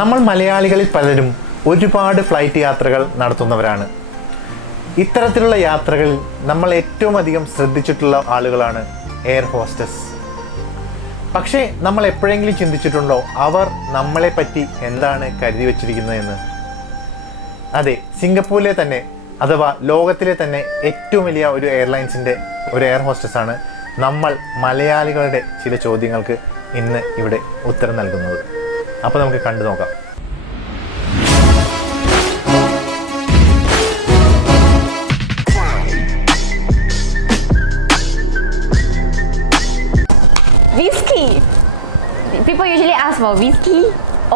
നമ്മൾ മലയാളികളിൽ പലരും ഒരുപാട് ഫ്ലൈറ്റ് യാത്രകൾ നടത്തുന്നവരാണ്. ഇത്തരത്തിലുള്ള യാത്രകളിൽ നമ്മൾ ഏറ്റവും അധികം ശ്രദ്ധിച്ചിട്ടുള്ള ആളുകളാണ് എയർ ഹോസ്റ്റസ്. പക്ഷേ നമ്മൾ എപ്പോഴെങ്കിലും ചിന്തിച്ചിട്ടുണ്ടോ അവർ നമ്മളെ പറ്റി എന്താണ് കരുതി വച്ചിരിക്കുന്നത് എന്ന്? അതെ, സിംഗപ്പൂരിലെ തന്നെ അഥവാ ലോകത്തിലെ തന്നെ ഏറ്റവും വലിയ ഒരു എയർലൈൻസിൻ്റെ ഒരു എയർ ഹോസ്റ്റസ് ആണ് നമ്മൾ മലയാളികളുടെ ചില ചോദ്യങ്ങൾക്ക് ഇന്ന് ഇവിടെ ഉത്തരം നൽകുന്നത്. അപ്പോൾ നമുക്ക് കണ്ടു നോക്കാം. Whiskey. People usually ask for whiskey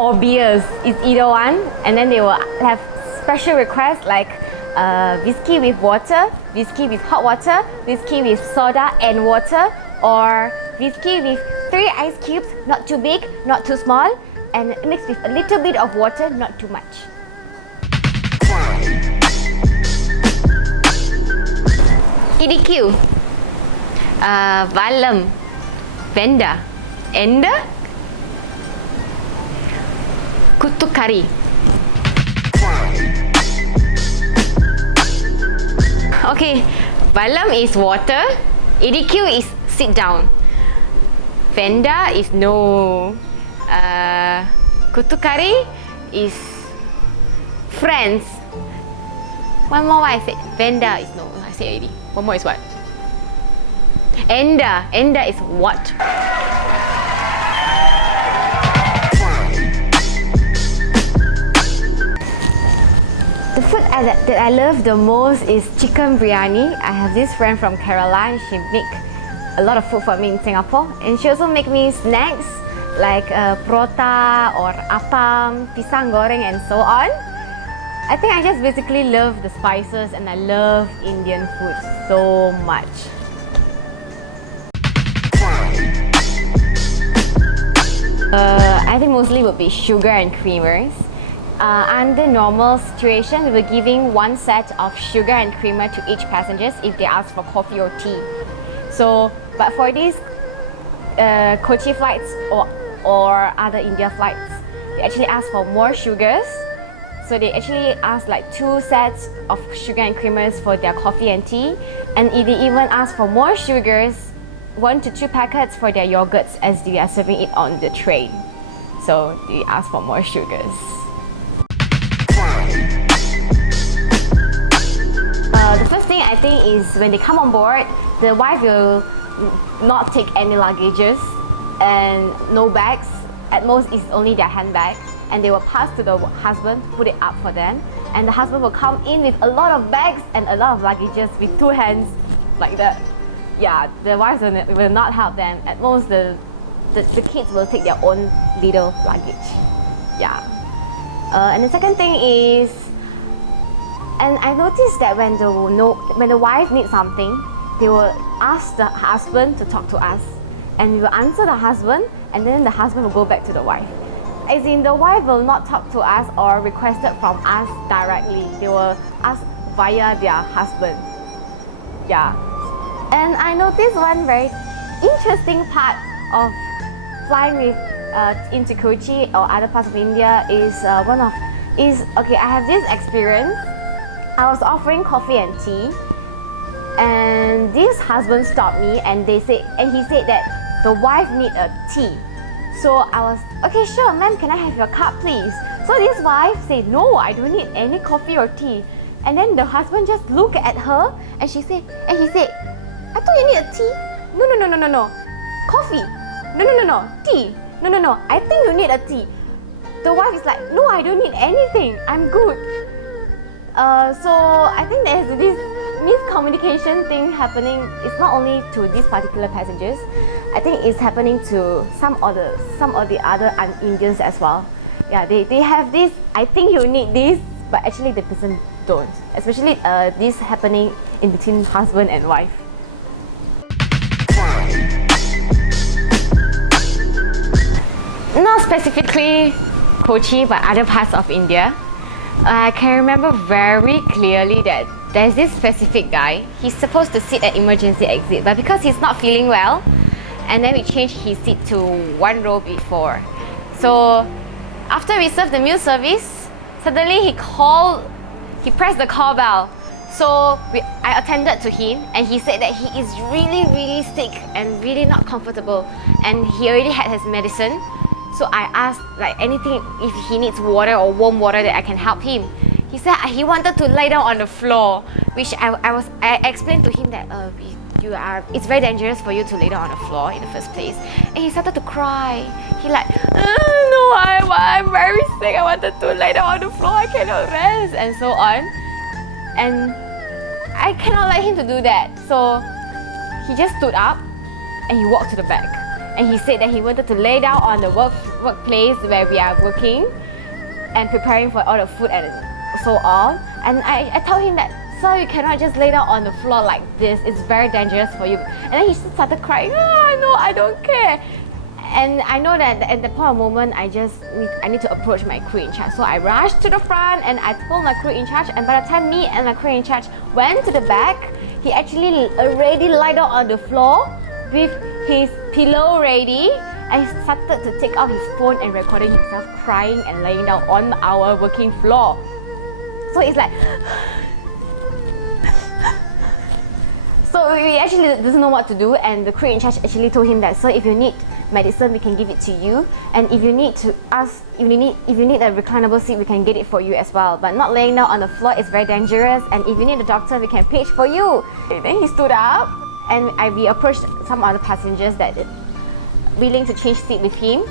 or beers. It's either one, and then they will have special requests like whiskey with water, whiskey with hot water, whiskey with soda and water, or whiskey with 3 ice cubes, not too big, not too small, and mixed with a little bit of water, not too much. EDQ, Valam, Venda, Enda, Kutu Kari. Okay, Valam is water, EDQ is sit down, Venda is no, Kutu Kari is friends. One more I said, Venda is no, I said already. One more is what? Enda is what? The food that I love the most is chicken biryani. I have this friend from Kerala and she make a lot of food for me in Singapore, and she also make me snacks like prota or appam, pisang goreng and so on. I think I just basically love the spices and I love Indian food so much. I think mostly would be sugar and creamers. Under normal situation, we were giving one set of sugar and creamer to each passengers if they ask for coffee or tea. So, but for these Kochi flights or other India flights, they actually ask for more sugars. So they actually ask like 2 sets of sugar and creamers for their coffee and tea, and they even ask for more sugars, 1 to 2 packets for their yogurts as they are serving it on the train. So they ask for more sugars. The first thing I think is when they come on board, the wife will not take any luggages and no bags. At most, it's only their handbag, and they will pass to the husband, put it up for them, and the husband will come in with a lot of bags and a lot of luggages with 2 hands like that. Yeah, the wives will not help them. At most, the kids will take their own little luggage. Yeah. And the second thing is, and I noticed that when the wife needs something, they will ask the husband to talk to us, and we will answer the husband, and then the husband will go back to the wife. As in, the wife will not talk to us or request it from us directly. They will ask via their husband. Yeah. And I noticed one very interesting part of flying with into Kochi or other parts of India is okay. I have this experience. I was offering coffee and tea, and this husband stopped me, and he said that the wife need a tea. So I was okay, sure, ma'am, can I have your cup, please? So this wife said, no, I don't need any coffee or tea. And then the husband just looked at her, and he said, I thought you need a tea. No. Coffee. No. Tea. No. I think you need a tea. The wife is like, no, I don't need anything. I'm good. So I think there's this miscommunication thing happening. It's not only to these particular passengers. I think it's happening to some of the other Indians as well. Yeah, they have this, I think you need this, but actually the person don't. Especially this happening in between husband and wife. Not specifically Kochi, but other parts of India. I can remember very clearly that there's this specific guy. He's supposed to sit at emergency exit, but because he's not feeling well, and then we changed his seat to 1 row before. So After we served the meal service, suddenly he pressed the call bell. So I attended to him, and he said that he is really, really sick and really not comfortable, and he already had his medicine. So I asked like anything, if he needs water or warm water, that I can help him. He said he wanted to lie down on the floor, which I explained to him that it's very dangerous for you to lay down on the floor in the first place. And he started to cry. He like, no, I'm very sick. I wanted to lay down on the floor. I cannot rest, and so on. And I cannot let him to do that. So he just stood up and he walked to the back. And he said that he wanted to lay down on the workplace where we are working and preparing for all the food and so on. And I told him that, sir, you cannot just lay down on the floor like this. It's very dangerous for you. And then he started crying. No, I don't care. And I know that at the point of moment, I need to approach my crew in charge. So I rushed to the front and I told my crew in charge. And by the time me and my crew in charge went to the back, he actually already lied down on the floor with his pillow ready. I started to take out his phone and recording himself crying and laying down on our working floor. So it's like, so he actually doesn't know what to do, and the crew in charge actually told him that, so if you need medicine, we can give it to you, and if you need a reclinable seat, we can get it for you as well. But not laying down on the floor is very dangerous, and if you need a doctor, we can page for you. And then he stood up, and we approached some other passengers that willing to change seat with him,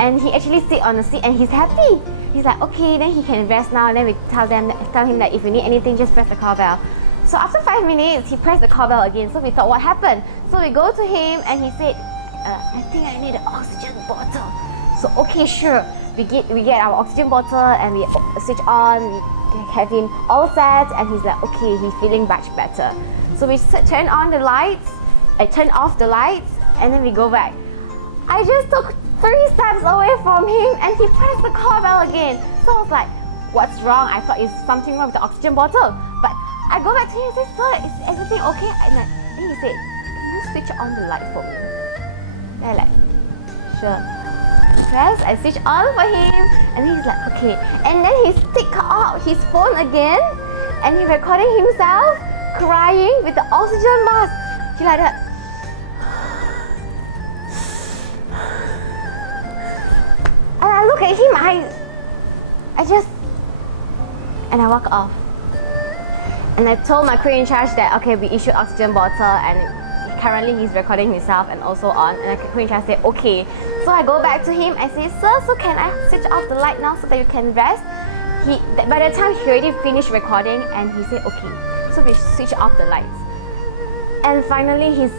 and he actually sit on the seat and he's happy. He's like, okay, then he can rest now. And then we tell him that if you need anything, just press the call bell. So after 5 minutes, he pressed the call bell again. So we thought, what happened? So we go to him and he said, I think I need an oxygen bottle. So okay, sure. We get our oxygen bottle and we switch on. We have him all set, and he's like, okay, he's feeling much better. So we turn on the lights. I turn off the lights, and then we go back. I just took 3 steps away from him and he pressed the call bell again. So I was like, what's wrong? I thought it's something wrong with the oxygen bottle. But I go back to him and say, sir, is everything okay? And he said, can you switch on the light for me? And I'm like, sure. Press, I switch on for him, and he's like, okay. And then he stick out his phone again, and he recording himself crying with the oxygen mask. He like that. And I look at him, and I walk off. And I told my crew in charge that, okay, we issued oxygen bottle, and currently he's recording himself and also on. And the crew in charge said, okay. So I go back to him, I say, sir, so can I switch off the light now so that you can rest? By the time he already finished recording, and he said, okay. So we switch off the lights. And finally, he's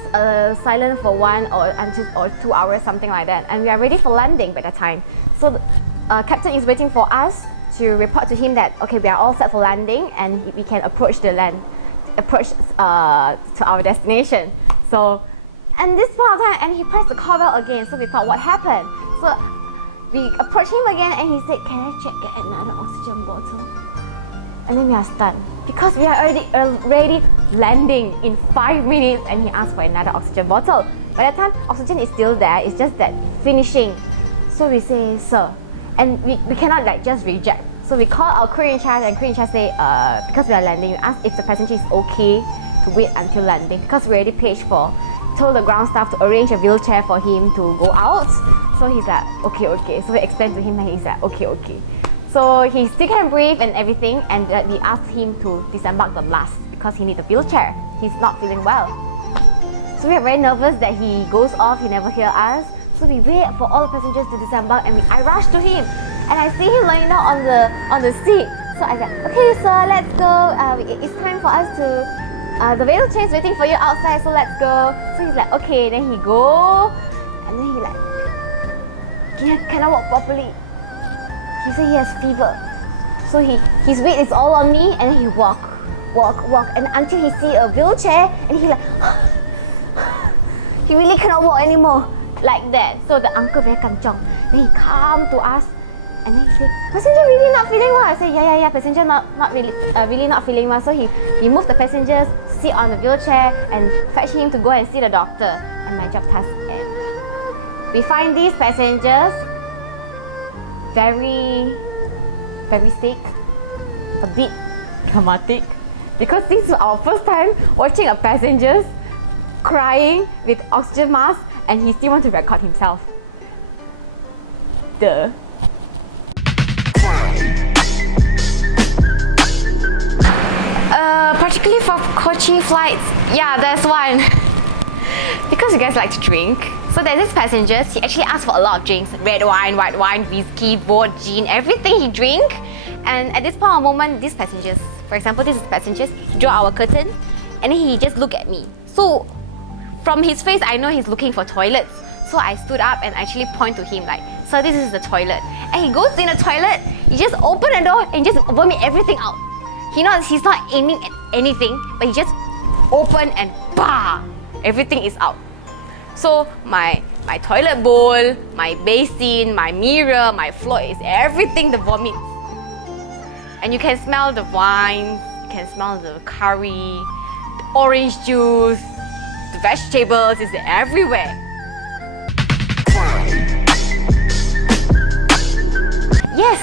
silent for 1 or 2 hours, something like that. And we are ready for landing by the time. So the captain is waiting for us to report to him that, okay, we are all set for landing and we can approach to our destination. So, and this point of time, and he pressed the call bell again. So we thought, what happened? So we approached him again, and he said, can I get another oxygen bottle? And then we are stunned because we are already landing in 5 minutes, and he asked for another oxygen bottle. By the time, oxygen is still there, it's just that finishing. So we say, sir, and we cannot like just reject. So we call our crew in charge, and crew in charge say, because we are landing, we ask if the passenger is okay to wait until landing, because we already told the ground staff to arrange a wheelchair for him to go out. So he's like, okay. So we explained to him, and he's like, okay. So he still can breathe and everything, and we asked him to disembark the last because he needs a wheelchair. He's not feeling well. So we are very nervous that he goes off, he never hears us. So we wait for all the passengers to disembark, and I rush to him, and I see him lying down on the seat. So I said, okay, sir, let's go. It's time for us to. The wheelchair is waiting for you outside, so let's go. So he's like, okay. Then he go, and then he like, cannot walk properly. He said he has fever. So his weight is all on me, and then he walk, and until he see a wheelchair, and he like, he really cannot walk anymore, like that. So the uncle very kanchong. Then he come to us, and then he said, passenger really not feeling well. I said, yeah, passenger not really not feeling well. So he moved the passengers, sit on the wheelchair, and fetch him to go and see the doctor. And my job task ends. We find these passengers very, very sick, a bit dramatic, because this was our first time watching a passenger crying with oxygen mask, and he still want to record himself. Duh. Particularly for coaching flights, yeah, there's one. Because you guys like to drink, so there's this passenger, he actually asked for a lot of drinks, red wine, white wine, whiskey, vodka, gin, everything he drink. And at this point of moment, these passengers, for example, this is passengers, he draw our curtain, and then he just look at me. So from his face, I know he's looking for toilets. So I stood up and actually point to him like, sir, this is the toilet. And he goes in the toilet, he just open the door and just vomit everything out. He's not aiming at anything, but he just open and bah, everything is out. So my toilet bowl, my basin, my mirror, my floor is everything the vomit. And you can smell the wine, you can smell the curry, the orange juice, the vegetables is everywhere. Yes,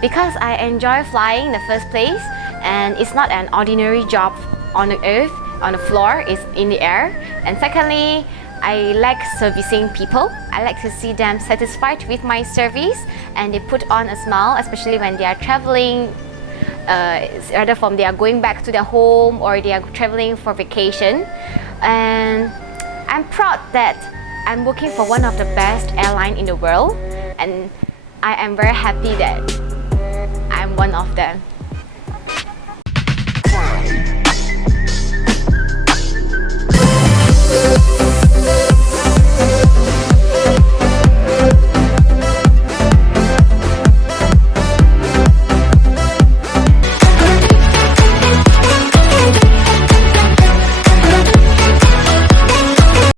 because I enjoy flying in the first place, and it's not an ordinary job on the earth, on the floor, it's in the air. And secondly, I like servicing people. I like to see them satisfied with my service and they put on a smile, especially when they are traveling, either from they are going back to their home or they are traveling for vacation. And I'm proud that I'm working for one of the best airlines in the world, and I am very happy that I'm one of them.